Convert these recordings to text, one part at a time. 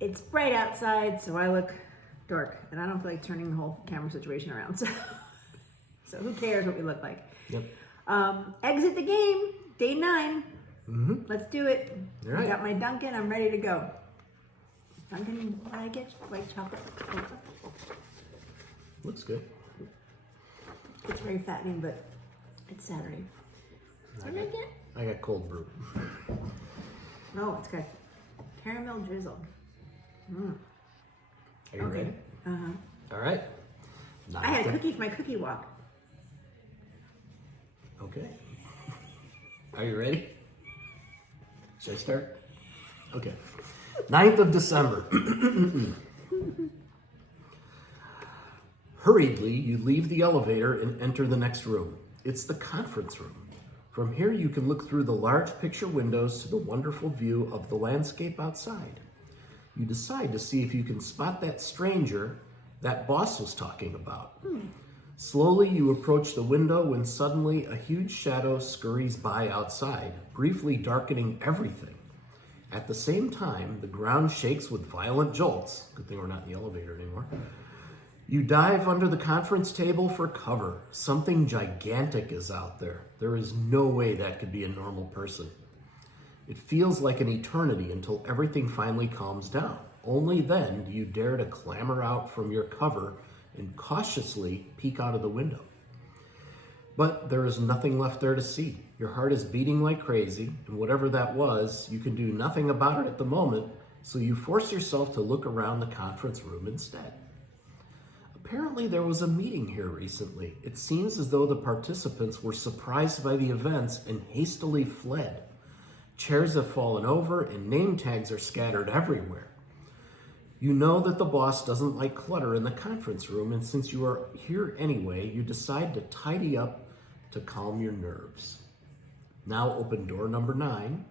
it's bright outside, so I look dark, and I don't feel like turning the whole camera situation around. So who cares what we look like? Yep. Exit the game, day 9. Mm-hmm. Let's do it. All right. I got my Dunkin'. I'm ready to go. Dunkin', what did I get? White chocolate. Looks good. It's very fattening, but it's Saturday. What did I get? I got cold brew. Oh, it's got caramel drizzle. Are you ready? Uh-huh. All right. I had a cookie for my cookie walk. Okay. Are you ready? Should I start? Okay. 9th of December. Hurriedly, you leave the elevator and enter the next room. It's the conference room. From here, you can look through the large picture windows to the wonderful view of the landscape outside. You decide to see if you can spot that stranger that boss was talking about. Slowly, you approach the window when suddenly a huge shadow scurries by outside, briefly darkening everything. At the same time, the ground shakes with violent jolts. Good thing we're not in the elevator anymore. You dive under the conference table for cover. Something gigantic is out there. There is no way that could be a normal person. It feels like an eternity until everything finally calms down. Only then do you dare to clamber out from your cover and cautiously peek out of the window. But there is nothing left there to see. Your heart is beating like crazy, and whatever that was, you can do nothing about it at the moment, so you force yourself to look around the conference room instead. Apparently there was a meeting here recently. It seems as though the participants were surprised by the events and hastily fled. Chairs have fallen over and name tags are scattered everywhere. You know that the boss doesn't like clutter in the conference room, and since you are here anyway, you decide to tidy up to calm your nerves. Now open door number 9.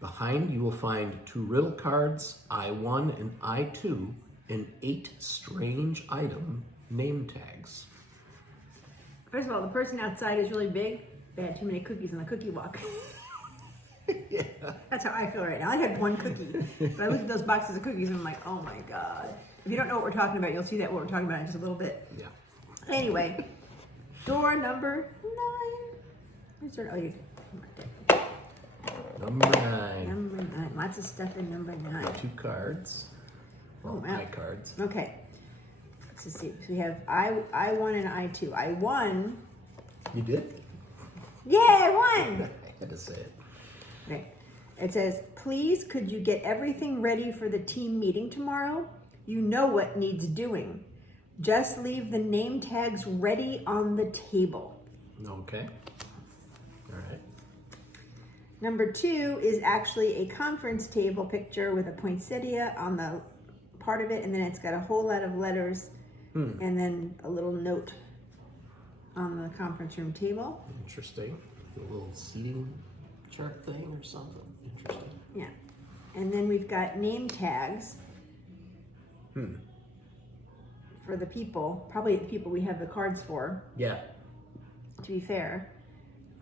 Behind you will find 2 riddle cards, I1 and I2, and 8 strange item name tags. First of all, the person outside is really big. They had too many cookies on the cookie walk. Yeah. That's how I feel right now. I had 1 cookie, but I looked at those boxes of cookies and I'm like, oh my God. If you don't know what we're talking about, you'll see that what we're talking about in just a little bit. Yeah. Anyway, door number 9. Where's door? Oh, you. Number 9. Number 9. Lots of stuff in number 9. 2 cards. Well, wow. my cards. Okay. Let's just see. So we have I1 and I2. I1. You did? Yay, I won! I had to say it. Okay. It says, please could you get everything ready for the team meeting tomorrow? You know what needs doing. Just leave the name tags ready on the table. Okay. All right. Number 2 is actually a conference table picture with a poinsettia on the part of it, and then it's got a whole lot of letters and then a little note on the conference room table. Interesting. A little seating chart thing or something. Interesting. Yeah. And then we've got name tags for the people, probably the people we have the cards for, Yeah. to be fair.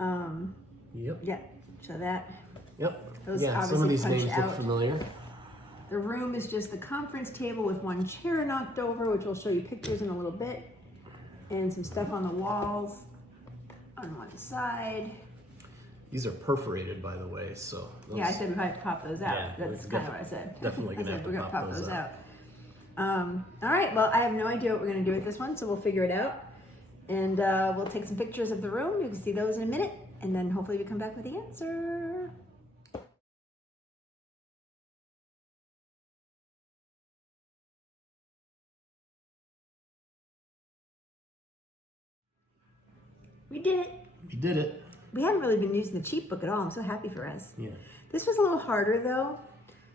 Yep. Yeah, so that, Yep. those Yeah, some of obviously these punched names out. look familiar. The room is just the conference table with 1 chair knocked over, which we'll show you pictures in a little bit, and some stuff on the walls on one side. These are perforated, by the way, so. Those, Yeah, I said we might have to pop those out. Yeah, That's kind of what I said. definitely gonna I said have to we're gonna pop pop those those out. out. All right, well, I have no idea what we're gonna do with this one, so we'll figure it out. And we'll take some pictures of the room. You can see those in a minute, and then hopefully we come back with the answer. We did it. We did it. We haven't really been using the cheat book at all. I'm so happy for us. Yeah. This was a little harder though.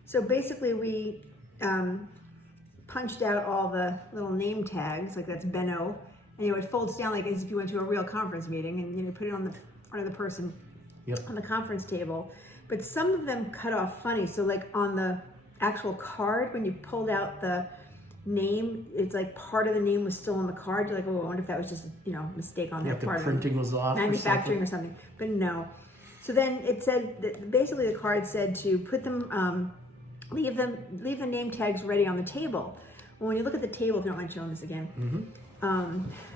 So basically we punched out all the little name tags, like that's Benno, and it folds down like as if you went to a real conference meeting, and put it on the front of the person on the conference table. But some of them cut off funny. So like on the actual card, when you pulled out the name, it's like part of the name was still on the card. You're like, oh, I wonder if that was just a mistake on their Like part. the printing was off. Manufacturing or something. But no. So then it said that basically the card said to put them leave the name tags ready on the table. Well, when you look at the table, if you don't mind showing this again,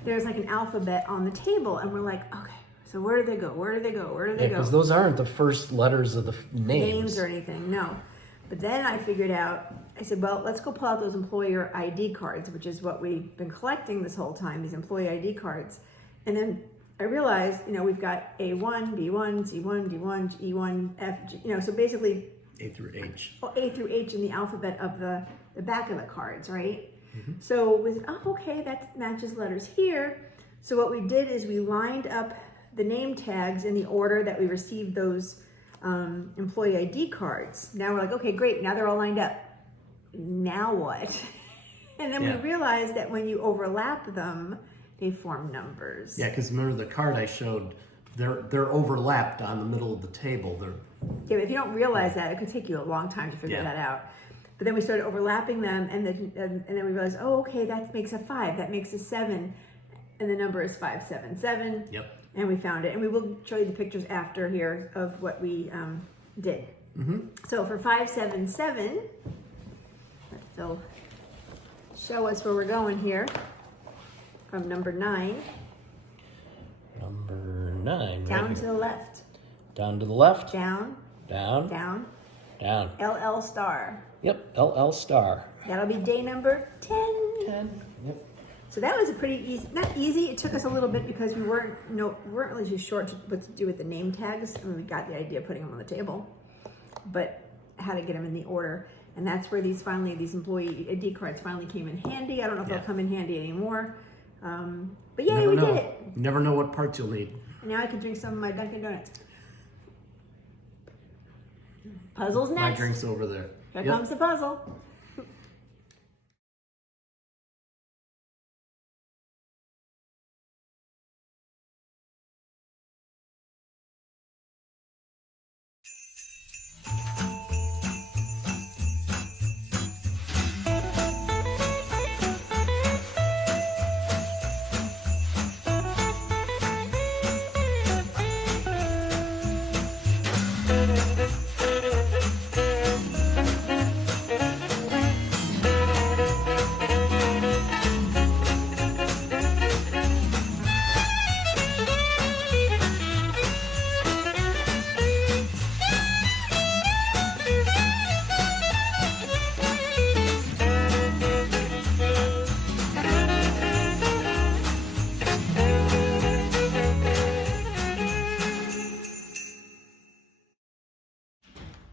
there's like an alphabet on the table, and we're like, okay, so where do they go? Where do they go? Where do they go? Because those aren't the first letters of the names. Or anything, no. But then I figured out, I said, well, let's go pull out those employer ID cards, which is what we've been collecting this whole time, these employee ID cards. And then I realized, we've got A1, B1, C1, D1, E1, F, G, so basically A through H. A through H in the alphabet of the back of the cards, right? So we said, oh, okay, that matches letters here. So what we did is we lined up the name tags in the order that we received those employee ID cards. Now we're like, okay, great, now they're all lined up. Now what? And then we realized that when you overlap them, they form numbers. Yeah, because remember the card I showed, they're overlapped on the middle of the table. Yeah, but if you don't realize that, it could take you a long time to figure that out. But then we started overlapping them, and then we realized, oh, okay, that makes a 5, that makes a 7, and the number is 577. Yep. And we found it, and we will show you the pictures after here of what we did. So for 577, they'll show us where we're going here from number 9. Number 9. Down right to the left. Down to the left. Down. Down. Down. Down. LL star. Yep, LL star. That'll be day number 10. 10. Yep. So that was a pretty easy, not easy, it took us a little bit because we weren't really too sure what to do with the name tags. I mean, we got the idea of putting them on the table, but how to get them in the order. And that's where these employee ID cards finally came in handy. I don't know if they'll come in handy anymore. But yeah, we did it. You never know what parts you'll need. And now I can drink some of my Dunkin' Donuts. Puzzle's next. My drink's over there. Here comes the puzzle.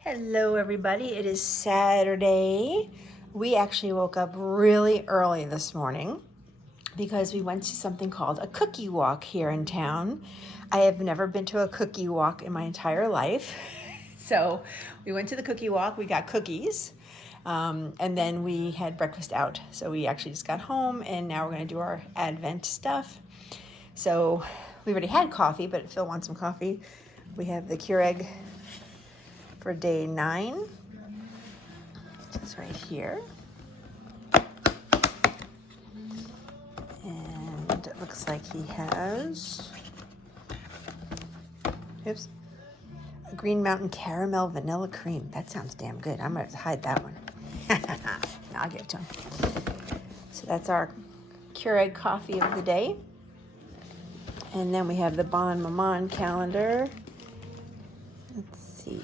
Hello everybody, it is Saturday. We actually woke up really early this morning because we went to something called a cookie walk here in town. I have never been to a cookie walk in my entire life. So we went to the cookie walk, we got cookies, and then we had breakfast out. So we actually just got home and now we're gonna do our Advent stuff. So we already had coffee, but Phil wants some coffee. We have the Keurig for day 9. It's right here. And it looks like he has, a Green Mountain Caramel Vanilla Cream. That sounds damn good. I'm gonna hide that one. I'll give it to him. So that's our Keurig coffee of the day. And then we have the Bon Maman calendar. Let's see.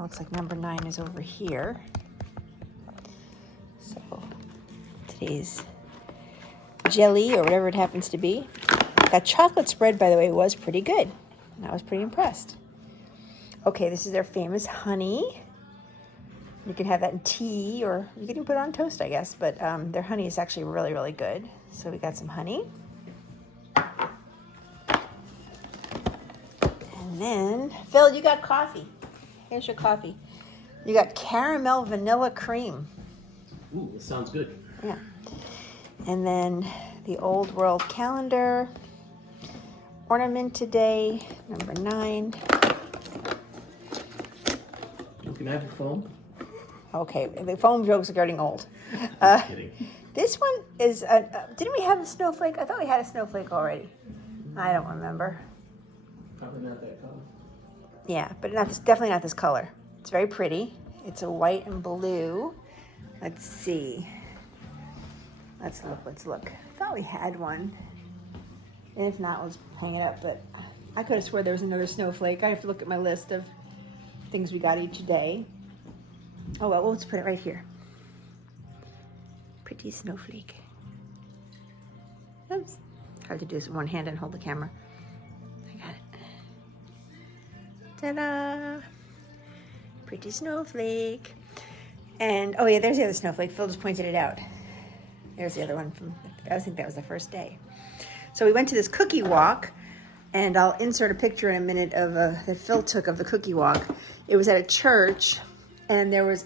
Looks like number 9 is over here. So today's jelly or whatever it happens to be. That chocolate spread, by the way, was pretty good. I was pretty impressed. Okay, this is their famous honey. You can have that in tea or you can even put it on toast, I guess. But their honey is actually really, really good. So we got some honey. And then, Phil, you got coffee. Here's your coffee. You got caramel vanilla cream. Ooh, that sounds good. Yeah. And then the Old World calendar. Ornament today, number 9. Can I have your phone? Okay, the foam jokes are getting old. Kidding. This one is, didn't we have a snowflake? I thought we had a snowflake already. I don't remember. Probably not that color. Yeah, but definitely not this color. It's very pretty. It's a white and blue. Let's see. Let's look. I thought we had one. And if not, let's hang it up. But I could have swore there was another snowflake. I have to look at my list of things we got each day. Oh, well, let's put it right here. Pretty snowflake. Oops. Hard to do this with one hand and hold the camera. I got it. Ta-da! Pretty snowflake. And, oh yeah, there's the other snowflake. Phil just pointed it out. There's the other one from, I think that was the first day. So we went to this cookie walk, and I'll insert a picture in a minute of that Phil took of the cookie walk. It was at a church, and there was,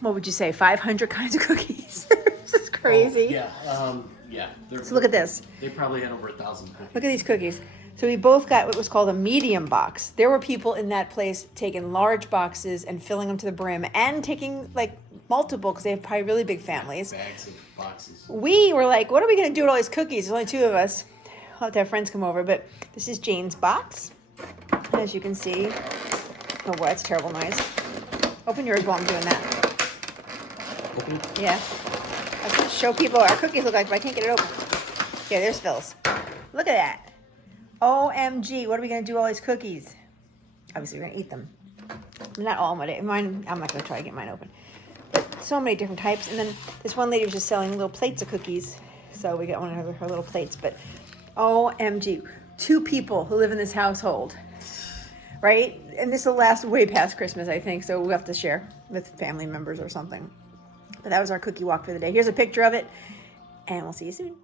what would you say, 500 kinds of cookies? This is crazy. Oh, yeah. So look at this. They probably had over 1,000 cookies. Look at these cookies. So we both got what was called a medium box. There were people in that place taking large boxes and filling them to the brim and taking like multiple because they have probably really big families. Bags of boxes. We were like, what are we going to do with all these cookies? There's only 2 of us. I'll have to have friends come over. But this is Jane's box. As you can see. Oh, boy, that's a terrible noise. Open yours while I'm doing that. Open? Yeah. I was going to show people what our cookies look like, but I can't get it open. Yeah, there's Phil's. Look at that. OMG, what are we going to do with all these cookies? Obviously, we're going to eat them. Not all of them. Mine, I'm not going to try to get mine open. But so many different types. And then this one lady was just selling little plates of cookies. So we got one of her little plates. But OMG, 2 people who live in this household. Right? And this will last way past Christmas, I think. So we'll have to share with family members or something. But that was our cookie walk for the day. Here's a picture of it. And we'll see you soon.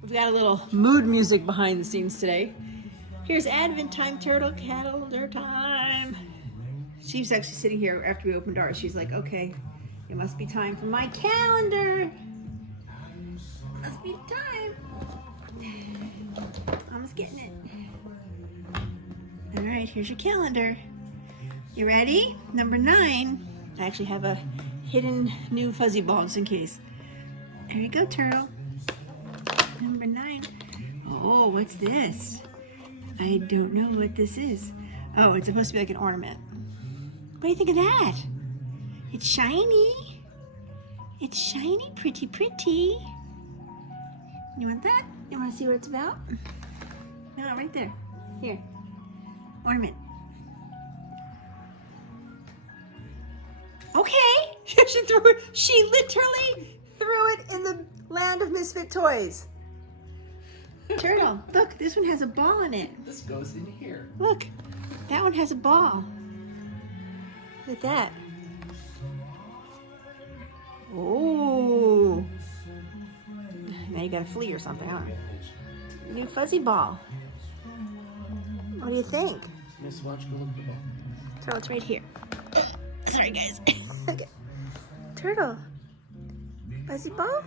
We've got a little mood music behind the scenes today. Here's Advent time, turtle calendar time. She's actually sitting here after we opened ours. She's like, okay, it must be time for my calendar. Must be time. Mama's getting it. All right, here's your calendar. You ready? Number 9. I actually have a hidden new fuzzy ball just in case. There you go, turtle. Number 9. Oh, what's this? I don't know what this is. Oh, it's supposed to be like an ornament. What do you think of that? It's shiny. It's shiny, pretty, pretty. You want that? You want to see what it's about? No, right there. Here. Ornament. Okay. She literally threw it in the land of misfit toys. Turtle, look, this one has a ball in it. This goes in here. Look, that one has a ball. Look at that. Oh. Now you got a flea or something, huh? New fuzzy ball. What do you think? Miss, watch, go look at the ball. Turtle, it's right here. Sorry, guys. Okay. Turtle. Fuzzy ball?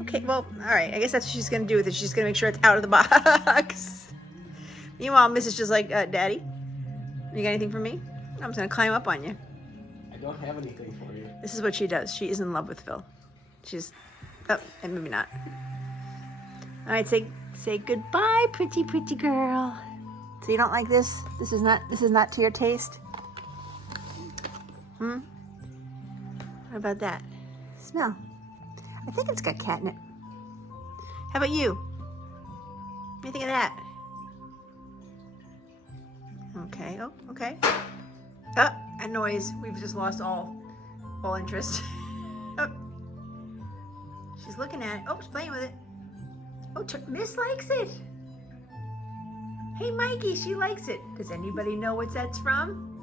Okay, well, all right. I guess that's what she's going to do with it. She's going to make sure it's out of the box. Meanwhile, Mrs. just like, Daddy, you got anything for me? I'm just going to climb up on you. I don't have anything for you. This is what she does. She is in love with Phil. She's, oh, and maybe not. All right, say goodbye, pretty, pretty girl. So you don't like this? This is not to your taste? What about that? Smell. I think it's got catnip. How about you? What do you think of that? Okay, oh, okay. Oh, a noise. We've just lost all interest. Oh. She's looking at it. Oh, she's playing with it. Oh, Miss likes it. Hey, Mikey, she likes it. Does anybody know what that's from?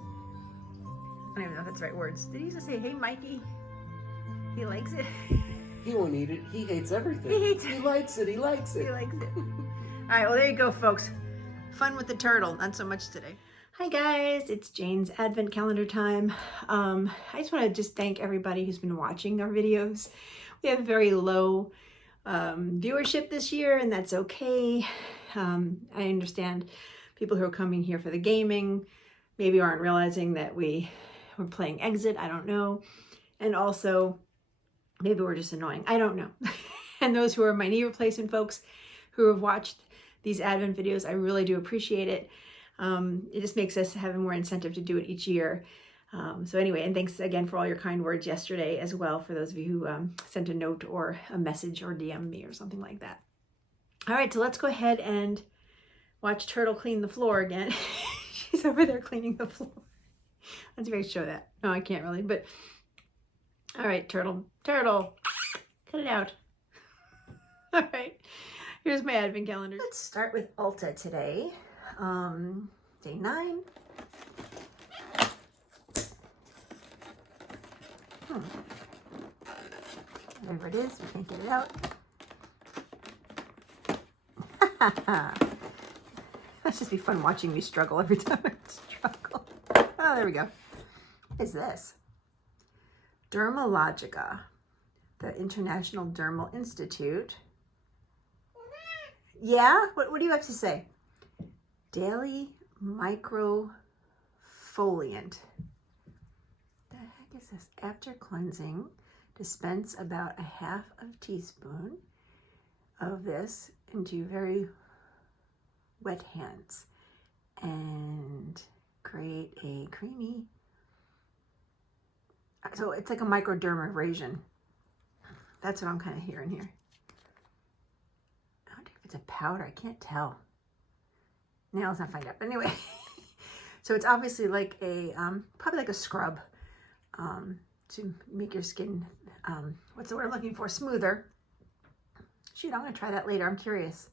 I don't even know if that's the right words. Did he just say, hey, Mikey? He likes it? He won't eat it. He hates everything. He hates it. He likes it. He likes it. He likes it. All right, well, there you go, folks. Fun with the turtle. Not so much today. Hi, guys. It's Jane's Advent Calendar time. I just want to thank everybody who's been watching our videos. We have very low viewership this year, and that's okay. I understand people who are coming here for the gaming maybe aren't realizing that we're playing Exit. I don't know. And also, maybe we're just annoying. I don't know. And those who are my knee replacement folks who have watched these Advent videos, I really do appreciate it. It just makes us have more incentive to do it each year. So anyway, and thanks again for all your kind words yesterday as well, for those of you who sent a note or a message or DM me or something like that. All right, so let's go ahead and watch Turtle clean the floor again. She's over there cleaning the floor. Let's maybe show that. No, I can't really, but all right, Turtle, cut it out. All right, here's my Advent calendar. Let's start with Ulta today. Day 9. Whatever it is, we can't get it out. Must just be fun watching me struggle every time I struggle. Oh, there we go. What is this? Dermalogica, the International Dermal Institute. Yeah? What do you have to say? Daily microfoliant. The heck is this? After cleansing, dispense about a half of teaspoon of this into very wet hands and create a creamy, so it's like a microdermabrasion. That's what I'm kind of hearing here. I wonder if it's a powder. I can't tell. Now let's not find out. But anyway, so it's obviously like a, probably like a scrub to make your skin, what's the word I'm looking for? Smoother. Shoot, I'm going to try that later. I'm curious.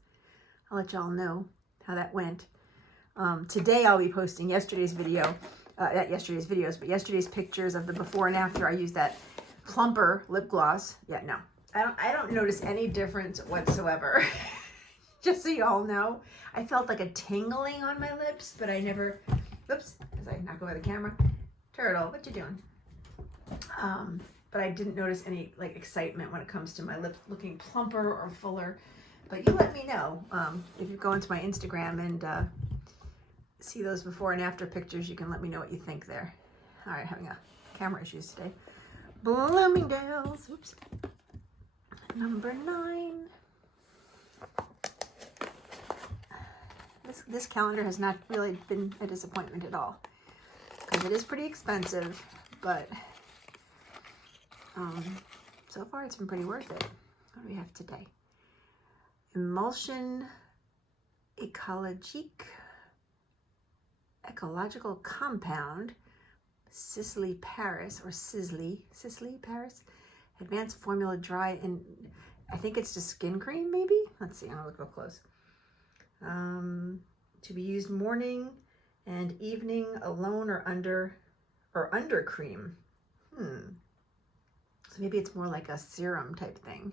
I'll let y'all know how that went. Today I'll be posting yesterday's video, not yesterday's videos, but yesterday's pictures of the before and after. I used that plumper lip gloss. Yeah, no, I don't notice any difference whatsoever. Just so y'all know, I felt like a tingling on my lips, but I never, oops, as I knock over the camera. Turtle, what you doing? But I didn't notice any like excitement when it comes to my lips looking plumper or fuller. But you let me know if you go into my Instagram and see those before and after pictures. You can let me know what you think there. All right, having a camera issues today. Bloomingdale's, oops. Number 9. This calendar has not really been a disappointment at all, because it is pretty expensive, but so far it's been pretty worth it. What do we have today? Emulsion ecological compound, Sicily Paris, or Sicily Paris, advanced formula dry, and I think it's just skin cream maybe. Let's see, I'm gonna look real close. To be used morning and evening alone or under cream. So maybe it's more like a serum type thing.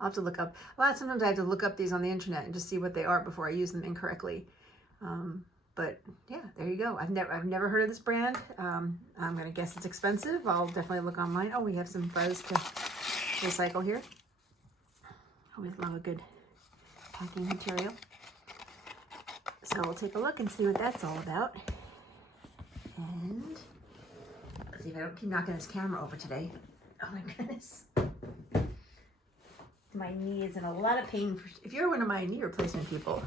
I'll have to look up. Well, sometimes I have to look up these on the internet and just see what they are before I use them incorrectly. But yeah, there you go. I've never heard of this brand. I'm gonna guess it's expensive. I'll definitely look online. Oh, we have some fuzz to recycle here. Always love a good packing material. So we'll take a look and see what that's all about. And let's see if I don't keep knocking this camera over today. Oh my goodness. My knee is in a lot of pain. If you're one of my knee replacement people,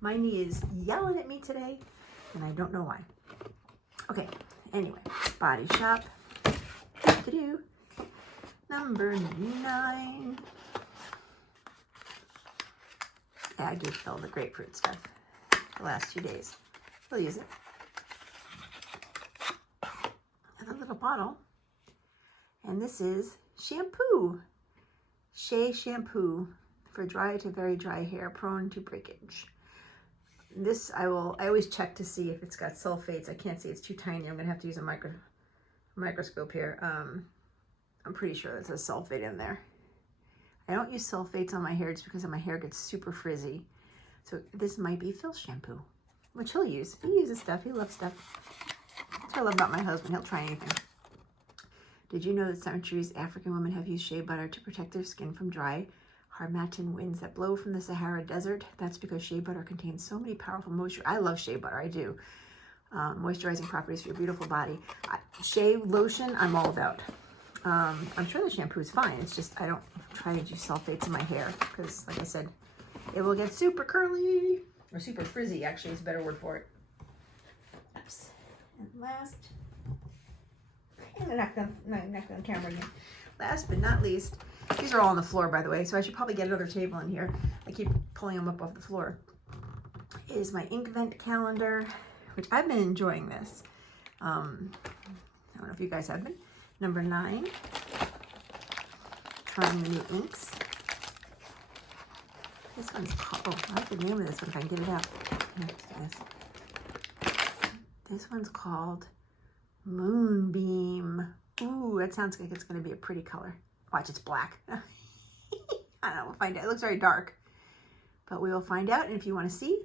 my knee is yelling at me today, and I don't know why. Okay, anyway, Body Shop. To-do. Number 9. Yeah, I do fill the grapefruit stuff the last 2 days. We'll use it. And a little bottle. And this is shampoo. Shea shampoo for dry to very dry hair prone to breakage. This I always check to see if it's got sulfates. I can't see, it's too tiny. I'm gonna have to use a microscope here. I'm pretty sure there's a sulfate in there. I don't use sulfates on my hair just because my hair gets super frizzy. So this might be Phil's shampoo, which he'll use. He uses stuff, he loves stuff. That's what I love about my husband, he'll try anything. Did you know that centuries African women have used shea butter to protect their skin from dry, Harmattan winds that blow from the Sahara Desert? That's because shea butter contains so many powerful moisture. I love shea butter, I do. Moisturizing properties for your beautiful body. Shea lotion, I'm all about. I'm sure the shampoo is fine. It's just I don't try to do sulfates in my hair because, like I said, it will get super curly or super frizzy. Actually, is a better word for it. Oops. And last, I'm gonna knock down the camera again. Last but not least, these are all on the floor, by the way, so I should probably get another table in here. I keep pulling them up off the floor. Is my ink vent calendar, which I've been enjoying this. I don't know if you guys have been. Number 9, trying the new inks. This one's called, oh, I like the name of this one if I can get it out. This one's called Moonbeam. Ooh, that sounds like it's going to be a pretty color. Watch, it's black. I don't know, we'll find out. It looks very dark, but we will find out. And if you want to see,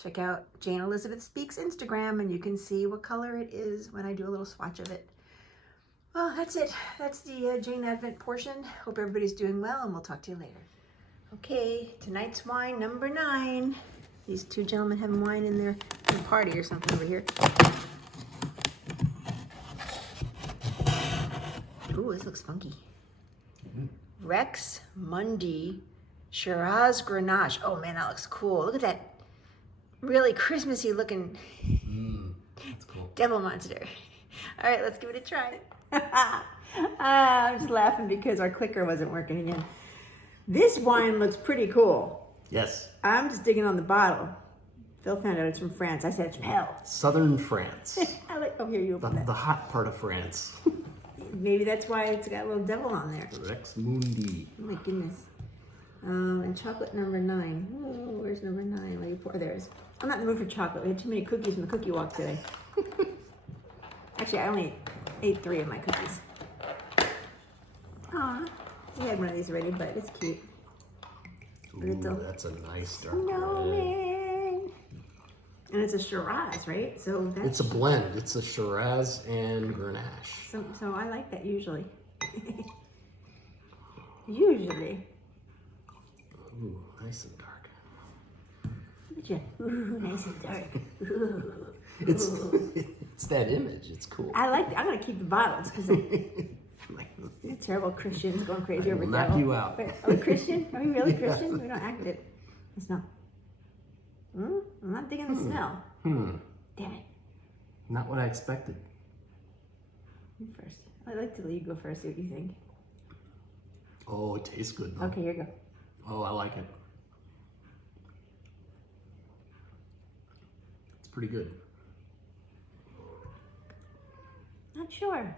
check out Jane Elizabeth Speaks Instagram, and you can see what color it is when I do a little swatch of it. Well, that's it. That's the Jane Advent portion. Hope everybody's doing well, and we'll talk to you later. Okay, tonight's wine, number 9. These two gentlemen having wine in their party or something over here. Ooh, this looks funky. Rex Mundi Shiraz Grenache. Oh man, that looks cool. Look at that really Christmassy looking That's cool. devil monster. All right, let's give it a try. I'm just laughing because our clicker wasn't working again. This wine looks pretty cool. Yes. I'm just digging on the bottle. Phil found out it's from France. I said it's from hell. Southern France. I like, oh, here you open The hot part of France. Maybe that's why it's got a little devil on there. Rex Mundi. Oh my goodness. And chocolate number 9. Oh, where's number 9? Where you pour? There it is. I'm not in the mood for chocolate. We had too many cookies from the cookie walk today. Actually, I only ate 3 of my cookies. Aw, we had one of these already, but it's cute. Ooh, that's a nice dark red. Snowman. And it's a Shiraz, right? So that's It's a blend. It's a Shiraz and Grenache. so I like that usually. Usually. Ooh, nice and dark. Look at you. Ooh, nice and dark. Ooh. It's that image. It's cool. I like. I'm gonna keep the bottles because terrible Christians going crazy over knock devil. you out. Wait, are we Christian? Are we really Christian? We don't act it. The smell. I'm not digging the smell. Damn it. Not what I expected. You first. I'd like to let you go first. See what you think. Oh, it tastes good though. Okay, here you go. Oh, I like it. It's pretty good. Not sure.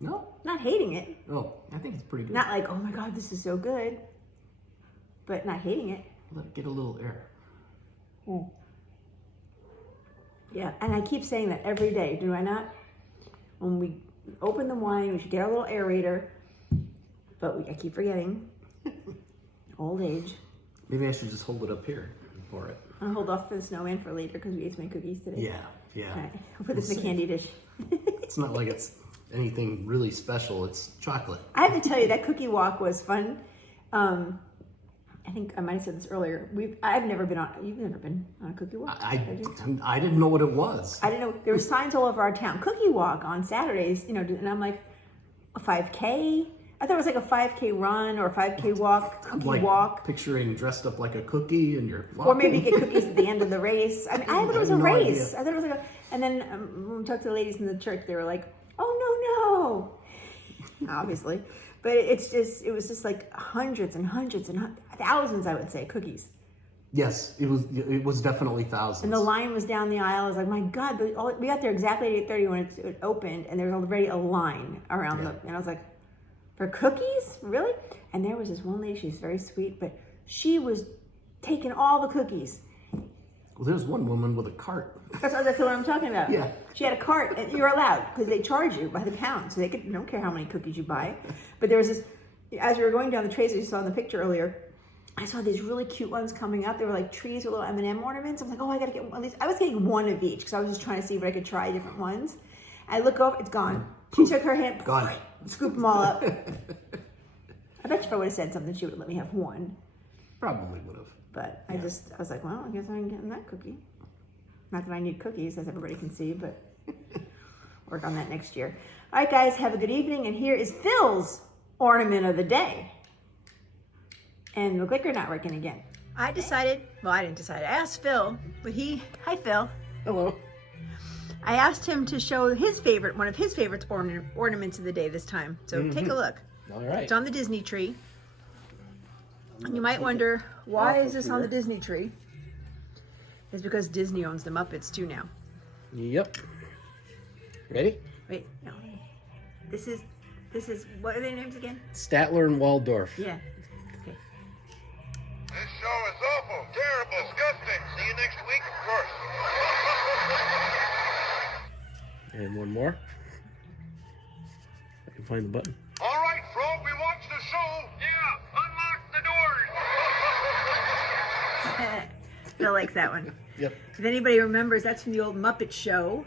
No? Not hating it. Oh, I think it's pretty good. Not like, oh my God, this is so good. But not hating it. Let it get a little air. Yeah, and I keep saying that every day, do I not? When we open the wine, we should get our little aerator. But I keep forgetting. Old age. Maybe I should just hold it up here and pour it. I'm gonna hold off for the snowman for later because we ate so many cookies today. Yeah. All right, I'll put this in the candy dish. It's not like it's anything really special. It's chocolate. I have to tell you, that cookie walk was fun. I think I might have said this earlier. I've never been on. You've never been on a cookie walk? I have you? didn't know what it was. I didn't know there were signs all over our town. Cookie walk on Saturdays, and I'm like, a 5K. I thought it was like a 5K run or a 5K walk, cookie Like walk. picturing dressed up like a cookie and you're walking. Or maybe get cookies at the end of the race. I mean, I thought it was a no race. idea. I thought it was like and then when we talked to the ladies in the church, they were like, oh, no. Obviously. But it was just like hundreds and hundreds and thousands, I would say, cookies. Yes, it was definitely thousands. And the line was down the aisle. I was like, my God, we got there exactly at 8:30 when it opened, and there was already a line around and I was like, for cookies? Really? And there was this one lady, she's very sweet, but she was taking all the cookies. Well, there's one woman with a cart. That's what I'm talking about. Yeah. She had a cart, and you're allowed, because they charge you by the pound, so they don't care how many cookies you buy. But there was this, as we were going down the trays, as you saw in the picture earlier, I saw these really cute ones coming up. They were like trees with little M&M ornaments. I was like, oh, I got to get one of these. I was getting one of each, because I was just trying to see if I could try different ones. I look over, it's gone. She took her hand, Gone. scooped them all up. I bet you if I would have said something, she would have let me have one. Probably would have. But I was like, well, I guess I can get in that cookie. Not that I need cookies, as everybody can see, but work on that next year. All right, guys, have a good evening. And here is Phil's ornament of the day. And the clicker not working again. I decided, well, I didn't decide. I asked Phil, but hi, Phil. Hello. I asked him to show his favorite, one of his favorites ornaments of the day this time. So take a look. All right. It's on the Disney tree. And you might wonder, why is this on the Disney tree? It's because Disney owns the Muppets too now. Yep. Ready? Wait, no. This is, what are their names again? Statler and Waldorf. Yeah. Okay. This show is awful, terrible, disgusting. See you next week, of course. And one more. I can find the button. All right, Frog, we watched the show. Yeah, unlock the doors. Phil likes that one. Yep. If anybody remembers, that's from the old Muppet Show.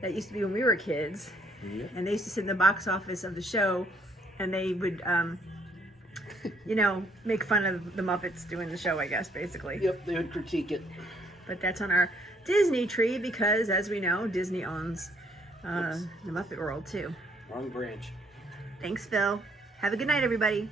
That used to be when we were kids. Yep. And they used to sit in the box office of the show, and they would, make fun of the Muppets doing the show, I guess, basically. Yep, they would critique it. But that's on our Disney tree because, as we know, Disney owns the Muppet World, too. Wrong branch. Thanks, Phil. Have a good night, everybody.